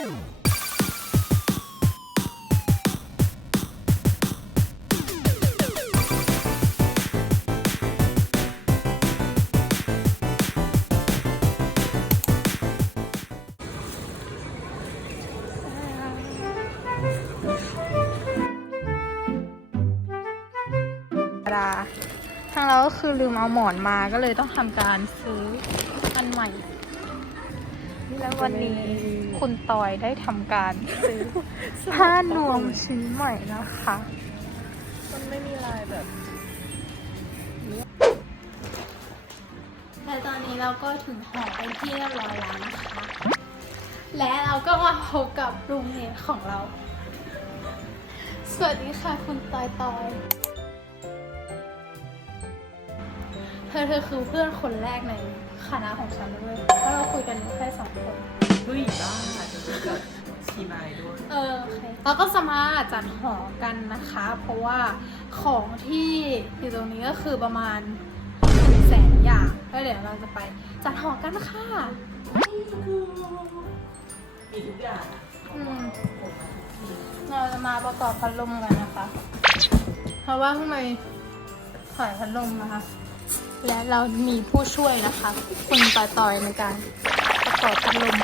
ดาทางเราก็คือลืมเอาหมอนมาก็เลยต้องทำการซื้ออันใหม่ แล้ววันนี้คุณตอยได้ทำการซื้อผ้านวมชิ้นใหม่นะคะ มันไม่มีลายแบบและตอนนี้เราก็ถึงหอไปนที่เรียบร้อยแล้วนะคะ และเราก็มาพบกับรูมเมทของเรา สวัสดีค่ะคุณตอยตอย เธอเธอคือเพื่อนคนแรกในคณะของฉันด้วยเพราะเราคุยกันแค่สองคน เฮ้ยบ้าจะรู้จักชีมายด้วย เออโอเคเราก็จะมาจัดหอกันนะคะ เพราะว่าของที่อยู่ตรงนี้ก็คือประมาณแสนอย่างแล้วเดี๋ยวเราจะไปจัดหอกันค่ะมีทุกอย่างอืมเราจะมาประกอบพัดลมกันนะคะ เพราะว่าข้างในถอยพัดลมนะคะ และเรามีผู้ช่วยนะคะ คุณปลาต่อยในการประกอบพัดลม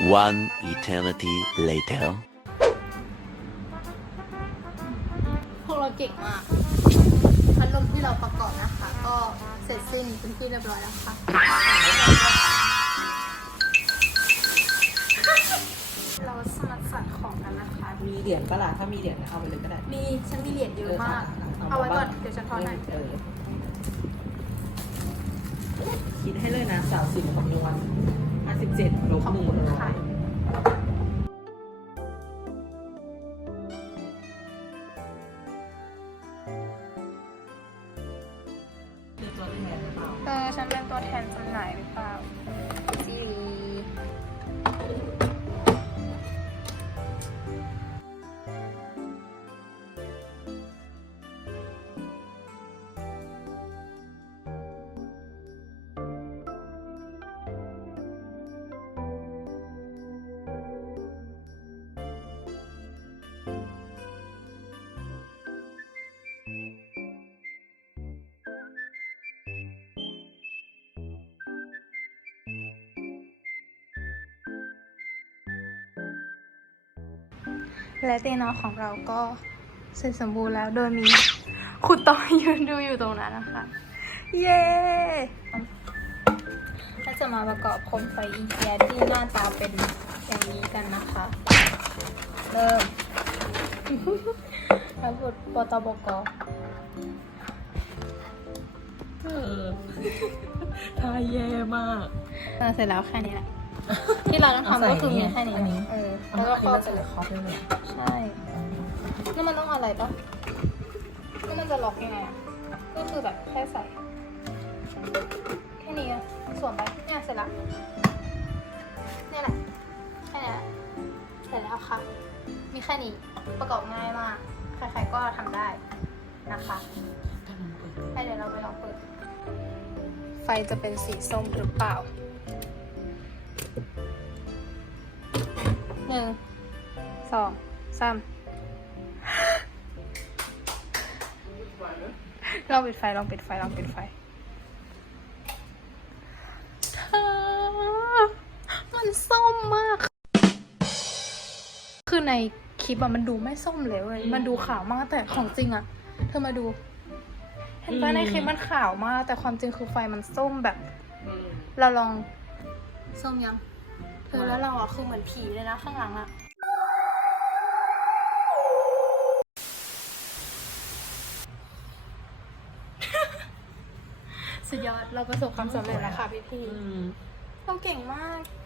One eternity later พวกเราเก่งมากพัดลมที่เราประกอบนะคะ ก็เสร็จสิ้นเป็นที่เรียบร้อยแล้วค่ะ เราสมัครสั่งของกันนะคะ มีเหรียญก็ล่ะถ้ามีเหรียญนะเอาไปเลยก็ได้มีฉันมีเหรียญเยอะมาก เอาไว้ก่อน เดี๋ยวฉันทอนให้เออคิดให้เลยนะสาวสิบของนวล 57ขอบคุณอค่ะ ยเฉันเป็นตัวแทนจำหน่ายหรือเปล่า และเตียงนอนของเราก็เสร็จสมบูรณ์แล้วโดยมีคุณต่อยยืนดูอยู่ตรงนั้นนะคะ เย้ก็จะมาประกอบโคมไฟอีเกียที่หน้าตาเป็นอย่างนี้กันนะคะ เริ่มแล้วบทปตบกเออทายแย่มากเออเสร็จแล้วแค่นี้แหละ ที่เราต้องทำก็คือมีแค่นี้อันนี้เออแล้แล้ววก็ก็คครรออบบจะเลยครอบได้เลยใช่แล้วมันต้องอะไรปะแล้วมันจะล็อกยังไงอะก็คือแบบแค่ใส่ แค่นี้อะสวมไปเนี่ยเสร็จละเนี่ยแหละแค่นี้แหละเสร็จแล้วค่ะ มีแค่นี้ประกอบง่ายมากใครๆก็ทำได้นะคะให้เดี๋ยวเราไปลองเปิด ไฟจะเป็นสีส้มหรือเปล่า นึ่งสองสามลองปิดไฟลองปิดไฟลองปิดไฟเธอมันส้มมาก คือในคลิปอะมันดูไม่ส้มเลยเว้ยมันดูขาวมากแต่ของจริงอะเธอมาดู เห็นปะในคลิปมันขาวมาก แต่ความจริงคือไฟมันส้มแบบ เราลองส้มยังเธ อแล้วเราอะคือเหมือนผีเลยนะข้างหลังอะสุดยอดเราประสบความสำเร็จแล้วค่ะพี่พี่อืมเราเก่งมากเ